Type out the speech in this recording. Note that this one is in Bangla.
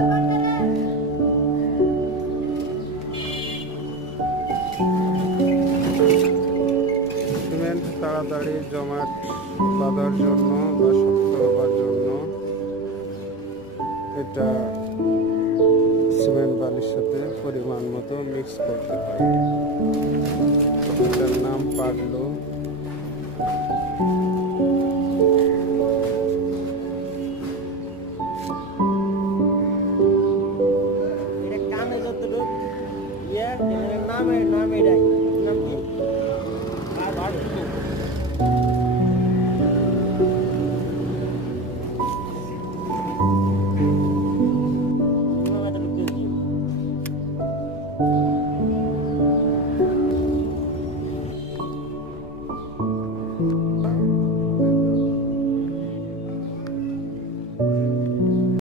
সিমেন্ট তাড়াতাড়ি জমাট বাঁধার জন্য বা শক্ত হবার জন্য এটা সিমেন্ট বালির সাথে পরিমাণ মতো মিক্স করতে হয়। এটার নাম পাগলু।